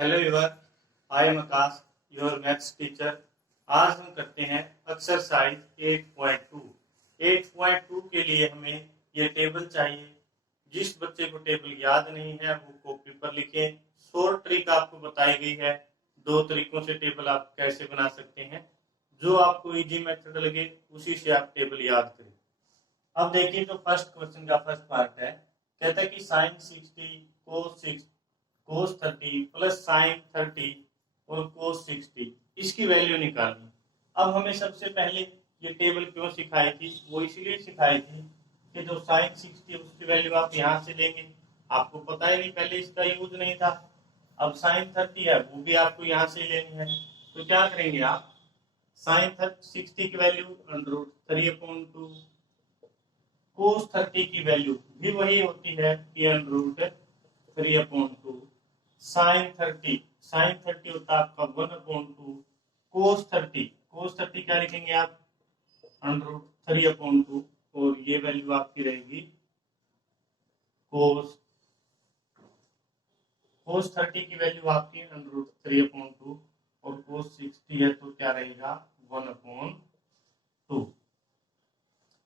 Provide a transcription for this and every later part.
Hello everyone, I am Akash, your maths teacher. आज हम करते हैं एक्सरसाइज 8.2। 8.2 के लिए हमें ये टेबल चाहिए। जिस बच्चे को टेबल याद नहीं है वो कॉपी पर लिखें। शॉर्ट ट्रिक आपको बताई गई है, 2 तरीकों से टेबल आप कैसे बना सकते हैं। जो आपको इजी मेथड लगे उसी से आप टेबल याद करें। अब देखिए, जो फर्स्ट क्वेश्चन का फर्स्ट पार्ट है, कहता है कि साइन 60 cos 30 प्लस साइन 30 और cos 60 इसकी वैल्यू निकालनी। अब हमें सबसे पहले ये टेबल क्यों सिखाई थी, वो इसलिए सिखाई थी कि जो साइन 60 उसकी वैल्यू आप यहाँ से लेंगे। आपको पता ही नहीं, पहले इसका यूज नहीं था। अब साइन 30 है वो भी आपको यहाँ से लेनी है, तो क्या करेंगे आप, साइन 60 की वैल्यू √3/2, cos 30 की वैल्यू भी वही होती है कि √3/2, साइन 30 होता है आपका 1/2, cos 30 क्या लिखेंगे आप, √3/2, और ये वैल्यू आपकी रहेगी cos 30 की वैल्यू आपकी √3/2 और cos 60 है तो क्या रहेगा 1/2।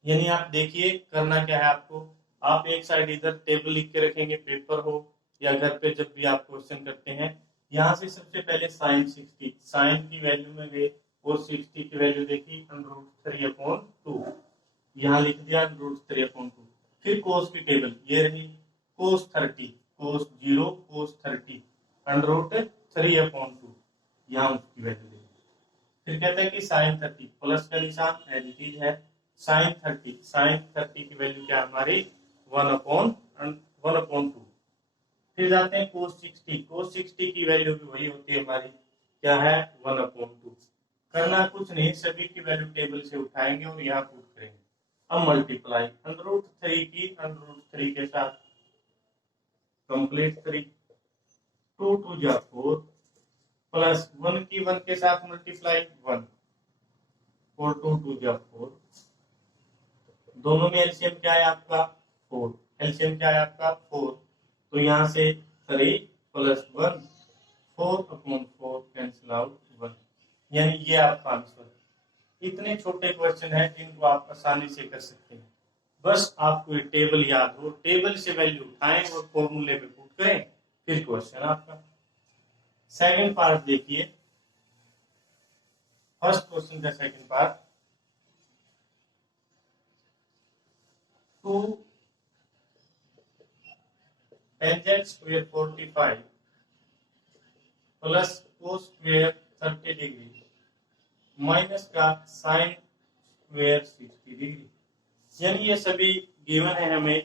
यानी आप देखिए करना क्या है आपको, आप एक साइड इधर टेबल लिख के रखेंगे, पेपर हो या घर पे जब भी आप क्वेश्चन करते हैं, यहाँ से सबसे पहले साइन 60, साइन की वैल्यू में गए और 60 की वैल्यू देखी √3/2, यहाँ लिख दिया √3/2। फिर कोस की टेबल ये रही, cos 30, cos 0 cos 30 √3/2, यहाँ उसकी वैल्यू देखी। फिर कहता है कि साइन 30 प्लस का निशान एज इट इज है, साइन 30 की वैल्यू क्या हमारी 1/2। फिर जाते हैं cos 60 की वैल्यू भी वही होती है हमारी, क्या है 1/2। करना कुछ नहीं, सभी की वैल्यू टेबल से उठाएंगे और यहाँ पुट करेंगे। अब मल्टीप्लाई √3 की √3 के साथ कंप्लीट 3, 2 2 जा 4 प्लस 1 की 1 के साथ मल्टीप्लाई 1 और 2 2 जा 4, दोनों में एलसीएम क्या है आपका 4, एलसीएम क्या है आपका 4, तो यहाँ से 3 प्लस 1 4/4 कैंसिल आउट 1, यानी ये आपका आंसर। इतने छोटे क्वेश्चन हैं जिनको आप आसानी से कर सकते हैं। बस आपको ये टेबल याद हो, टेबल से वैल्यू उठाएं और फॉर्मूले में पुट करें, फिर क्वेश्चन आपका। सेकंड पार्ट देखिए, फर्स्ट क्वेश्चन का second part, 2 tangent square 45 plus cos square 30 degree minus का साइन स्क्वायर 60 डिग्री। यानी ये सभी गिवन है हमें,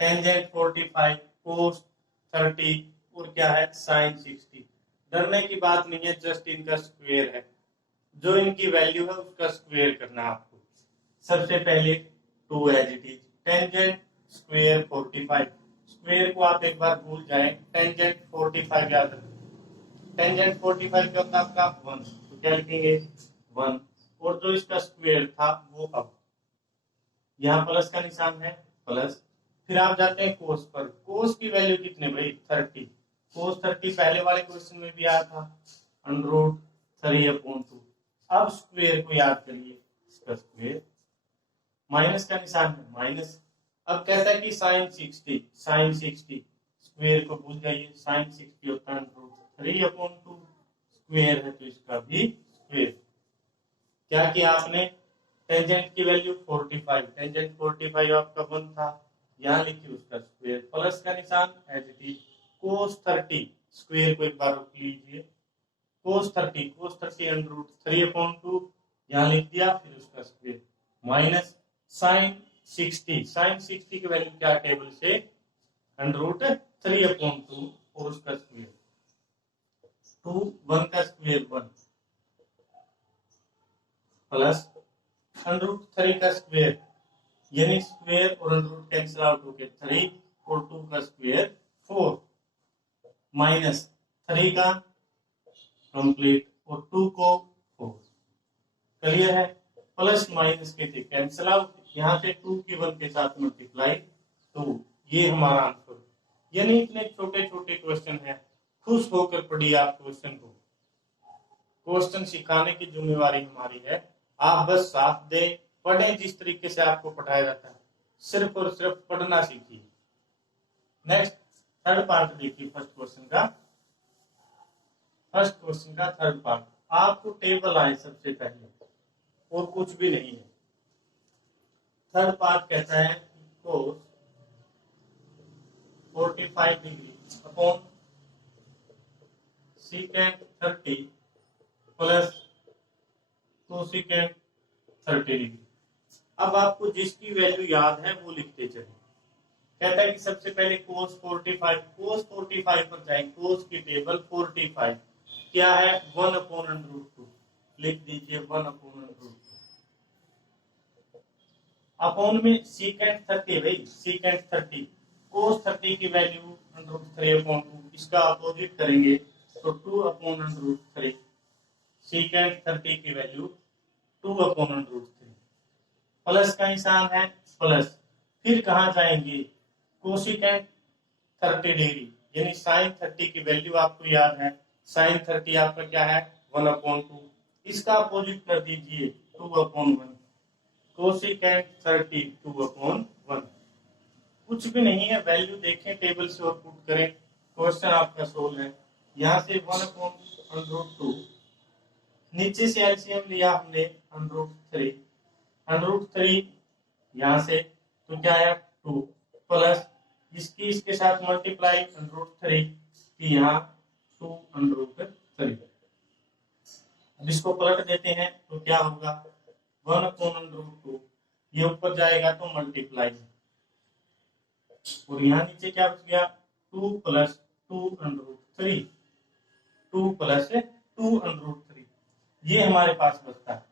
टेंजेंट 45, cos 30 और क्या है साइन 60। डरने की बात नहीं है, जस्ट इनका स्क्वायर है, जो इनकी वैल्यू है उसका स्क्वायर करना है आपको। सबसे पहले 2 as it is, tangent square 45, square को आप एक बार भूल जाएं, टेंजेंट 45 याद रखें। टेंजेंट 45 क्या होता है आपका 1, तो क्या लिखेंगे 1, और जो इसका स्क्वायर था वो अब यहाँ प्लस का निशान है प्लस। फिर आप जाते हैं कोस पर, कोस की वैल्यू कितने भाई 30, कोस 30 पहले वाले क्वेश्चन में भी आया था √3/2। अब स्क्वायर को याद करिए, इसका स्क्वायर माइनस का निशान है माइनस। अब कहता है कि साइन 60 स्क्वायर को भूल जाइए, साइन 60 होता है √3/2, स्क्वायर है तो इसका भी स्क्वायर। क्या किया आपने, टेंजेंट की वैल्यू 45, टेंजेंट 45 आपका 1 था, यहाँ लिखिए उसका स्क्वायर प्लस का निशान as it is, cos 30 square को एक बार रोक लीजिए, cos 30 √3/2 यहाँ लिख दिया, फिर उसका स्क्वायर माइनस साइन 60 की वैल्यू क्या टेबल से √3/2 और उसका स्क्वायर 2 1 का स्क्वायर 1 प्लस √3 का स्क्वायर, यानी स्क्वायर और √ कैंसिल आउट होके 3 और 2 का स्क्वायर 4 माइनस 3 का कंप्लीट और 2 को 4। क्लियर है, प्लस माइनस के थे कैंसिल आउट, यहाँ से 2 की 1 के साथ मल्टीप्लाई, तो ये हमारा आंसर। यानी इतने छोटे छोटे क्वेश्चन है खुश होकर पढ़िए आप क्वेश्चन को। क्वेश्चन सिखाने की जिम्मेवारी हमारी है, आप बस साथ दें, पढ़ें जिस तरीके से आपको पढ़ाया जाता है, सिर्फ और सिर्फ पढ़ना सीखिए। नेक्स्ट थर्ड पार्ट देखिए फर्स्ट क्वेश्चन का थर्ड पार्ट। आपको टेबल आए सबसे पहले और कुछ भी नहीं है। थर्ड पार्ट कहता है cos 45 degree upon secant 30 plus cosecant 30 degree. अब आपको जिसकी वैल्यू याद है वो लिखते चले। कहता है कि सबसे पहले cos 45 पर जाए। cos की टेबल 45 क्या है 1/√2 लिख दीजिए 1/√2 अपॉन में secant 30 भाई secant 30 cos 30 की वैल्यू √3/2 इसका अपोजिट करेंगे तो 2/√3 secant 30 की वैल्यू 2/√3 प्लस का निशान है प्लस। फिर कहाँ जाएंगे कोसिकेंट 30 डिग्री यानी साइन 30 की वैल्यू आपको याद है साइन 30 आपका क्या है 1/2 इसका अपोजिट कर दीजिए 2/1 कोसिकेंट 30 2/1 कुछ भी नहीं है वैल्यू देखें टेबल से और पुट करें क्वेश्चन आपका सोल्व है। यहाँ से 1/√2 नीचे से एलसीएम लिया हमने √3 यहाँ से तो क्या है 2 प्लस इसके साथ मल्टीप्लाई √3 यहाँ 2√3। अब इसको पलट देते हैं तो क्या होगा 1/√2 ये ऊपर जाएगा तो मल्टीप्लाई और यहाँ नीचे क्या बच गया 2 प्लस 2√3 2 प्लस 2√3 ये हमारे पास बचता है।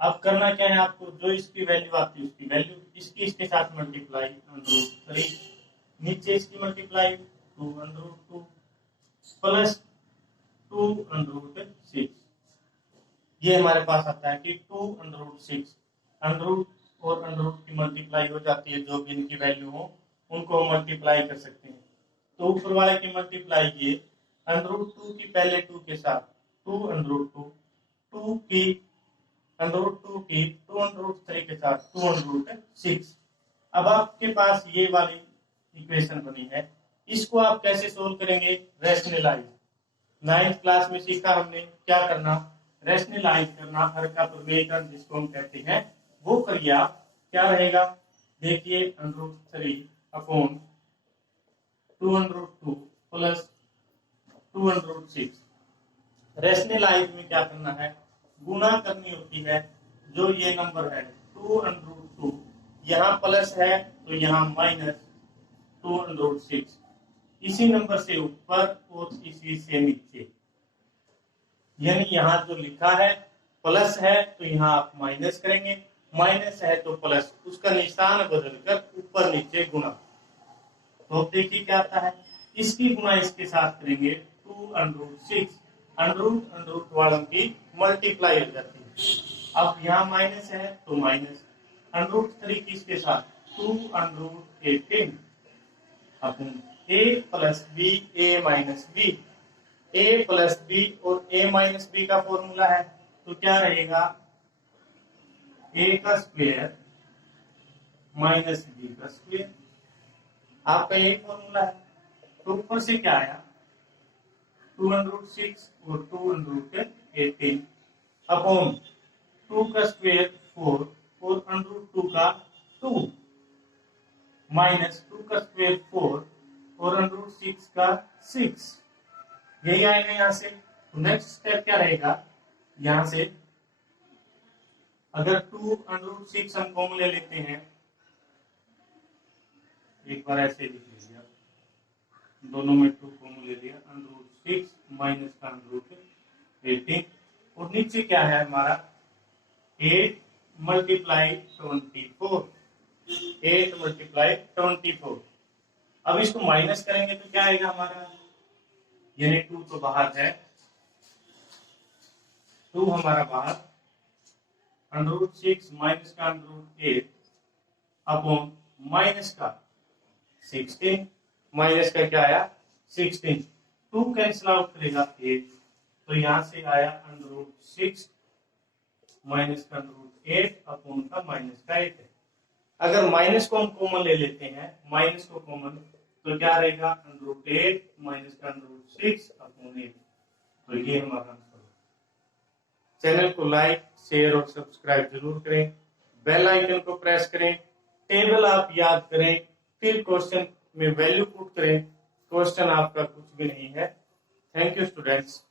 अब करना क्या है आपको जो इसकी वैल्यू आती है उसकी वैल्यू इसके साथ मल्टीप्लाई √3 नीचे इसकी मल्टीप्लाई 2√2 प्लस 2√6 ये हमारे पास आता है कि 2√6 अंडरूट और अंडरूट की मल्टीप्लाई हो जाती है जो भी इनकी वैल्यू हो उनको हम मल्टीप्लाई कर सकते हैं। तो ऊपर वाले की मल्टीप्लाई किए √2 की पहले 2 के साथ 2√2 2 की √2 की 2√3 के साथ 2√6। अब आपके पास ये वाली इक्वेशन बनी है इसको आप कैसे सोल्व करेंगे रैशनलाइज। 9th क्लास में सीखा हमने क्या करना रैशनलाइज करना हर का प्रमेय जिसको हम कहते हैं वो करिए आप। क्या रहेगा देखिए √3 अपॉन 2√2 प्लस 2√6। रैशनलाइज में क्या करना है गुणा करनी होती है जो ये नंबर है 2√2 यहाँ प्लस है तो यहाँ माइनस 2√6 इसी नंबर से ऊपर और इसी से नीचे यानी यहाँ जो लिखा है प्लस है तो यहाँ आप माइनस करेंगे माइनस है तो प्लस उसका निशान बदलकर ऊपर नीचे गुणा। तो देखिए क्या आता है इसकी गुणा इसके साथ करेंगे 2√6 अंडरूट वालों की मल्टीप्लाई हो जाती है। अब यहाँ माइनस है तो माइनस √3 किसके साथ 2√18 अपन a plus B a minus B a plus B और a माइनस बी का फॉर्मूला है तो क्या रहेगा a का स्क्वायर माइनस बी का स्क्वायर आपका यही फॉर्मूला है। तो ऊपर से क्या आया 2√6 और 2√18 अपॉन 2 का स्क्वायर 4 और √2 का 2 माइनस 2 का स्क्वायर 4 और √6 का 6 यही आएगा यहाँ से। तो नेक्स्ट स्टेप क्या रहेगा यहाँ से अगर 2√6 हम कॉमन ले लेते हैं एक बार ऐसे लिख लीजिए दोनों में 2 कॉमन ले लिया √6 माइनस का √18 और नीचे क्या है हमारा 8 मल्टीप्लाई 24 अब इसको माइनस करेंगे तो क्या आएगा हमारा यानी 2 तो बाहर है 2 हमारा बाहर √6 माइनस का √8 अपॉन माइनस का 16 माइनस का क्या आया 16 2 कैंसिल आउट करेगा 8, तो यहाँ से आया √6 माइनस का √8 अपॉन का माइनस का 8 है। अगर माइनस को हम कॉमन ले लेते हैं, माइनस को कॉमन, तो क्या रहेगा √8 माइनस का √6 अपॉन 8। तो ये हमारा आंसर है। चैनल को लाइक, शेयर और सब्सक्राइब जरूर करें, बेल आइकन को प्रेस करें, टेबल आप याद करें, फिर क्वेश्चन में वैल्यू पुट करें। क्वेश्चन आपका कुछ भी नहीं है। Thank you students.